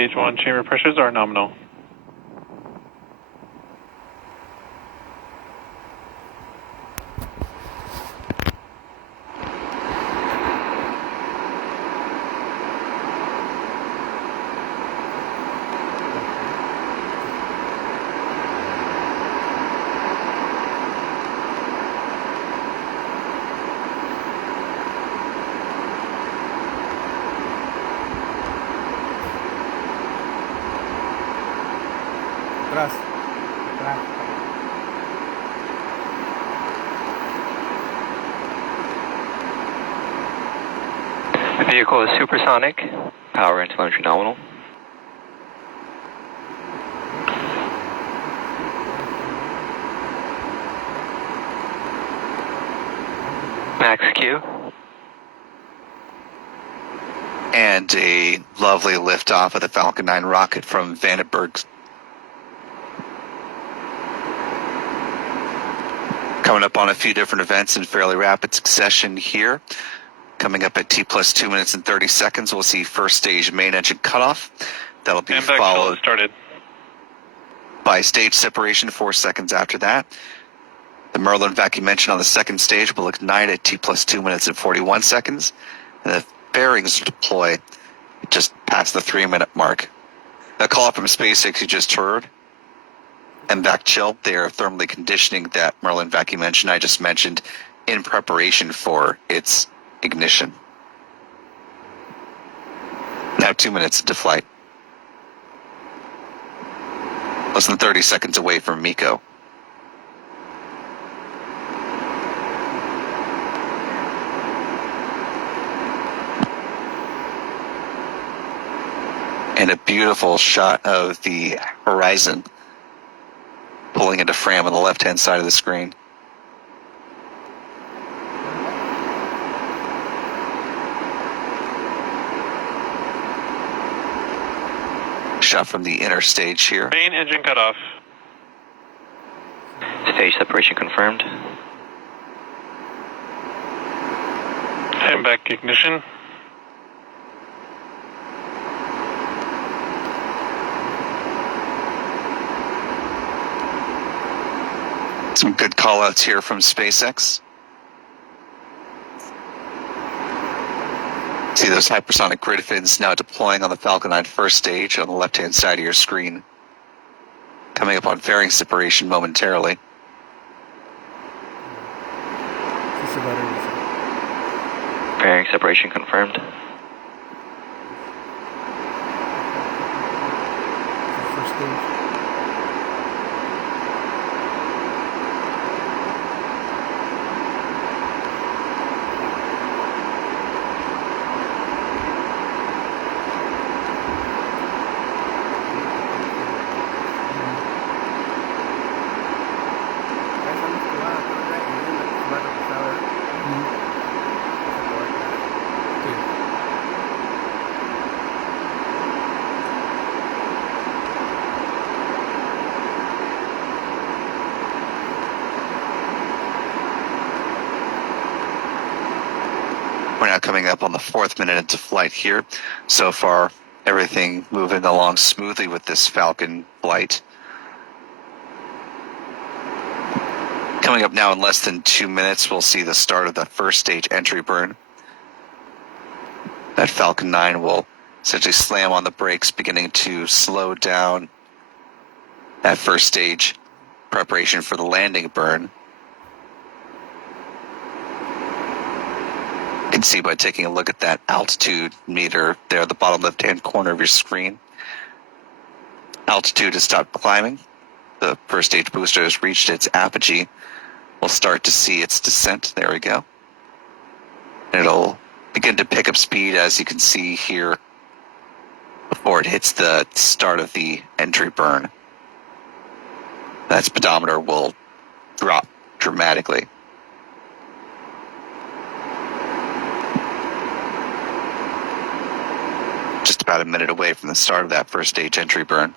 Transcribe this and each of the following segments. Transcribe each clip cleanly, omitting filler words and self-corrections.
Stage 1 chamber pressures are nominal. Atrás. Atrás. The vehicle is supersonic, power and telemetry nominal. Max Q. And a lovely liftoff of the Falcon 9 rocket from Vandenberg. Coming up on a few different events in fairly rapid succession here. Coming up at T plus 2 minutes and 30 seconds, we'll see first stage main engine cutoff. That'll be followed by stage separation 4 seconds after that. The Merlin vacuum engine on the second stage will ignite at T plus 2 minutes and 41 seconds. And the bearings deploy just past the 3-minute mark. The call from SpaceX you just heard, and back chill, they are thermally conditioning that Merlin vacuum engine I just mentioned in preparation for its ignition. Now 2 minutes into flight. Less than 30 seconds away from MECO. And a beautiful shot of the horizon pulling into frame on the left-hand side of the screen. Shot from the inner stage here. Main engine cutoff. Stage separation confirmed. And back ignition. Some good call-outs here from SpaceX. See those hypersonic grid fins now deploying on the Falcon 9 first stage on the left-hand side of your screen. Coming up on fairing separation momentarily. Fairing separation confirmed. First stage. We're now coming up on the 4th minute into flight here. So far, everything moving along smoothly with this Falcon flight. Coming up now in less than 2 minutes, we'll see the start of the first stage entry burn. That Falcon 9 will essentially slam on the brakes, beginning to slow down that first stage preparation for the landing burn. You can see by taking a look at that altitude meter there at the bottom left-hand corner of your screen. Altitude has stopped climbing. The first stage booster has reached its apogee. We'll start to see its descent. There we go. And it'll begin to pick up speed, as you can see here, before it hits the start of the entry burn. That speedometer will drop dramatically. Just about a minute away from the start of that first stage entry burn.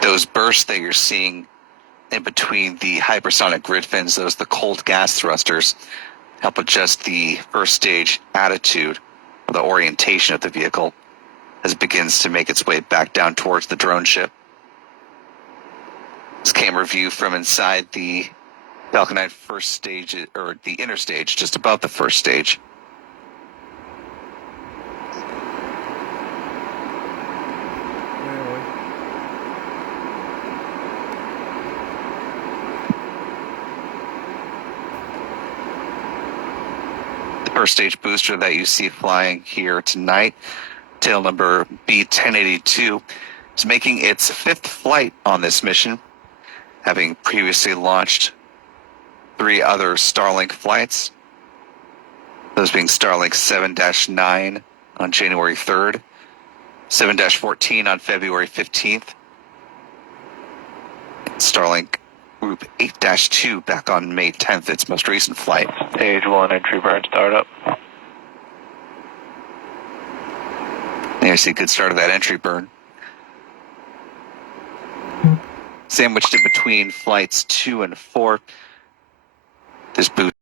Those bursts that you're seeing in between the hypersonic grid fins, those the cold gas thrusters, help adjust the first stage attitude of the orientation of the vehicle as it begins to make its way back down towards the drone ship. This camera view from inside the Falcon 9 first stage, or the inner stage, just above the first stage. The first stage booster that you see flying here tonight, tail number B1082, is making its 5th flight on this mission, having previously launched 3 other Starlink flights, those being Starlink 7-9 on January 3rd, 7-14 on February 15th, and Starlink Group 8-2 back on May 10th, its most recent flight. Stage 1 entry burn startup. There you see a good start of that entry burn. Sandwiched in between flights 2 and 4, this boost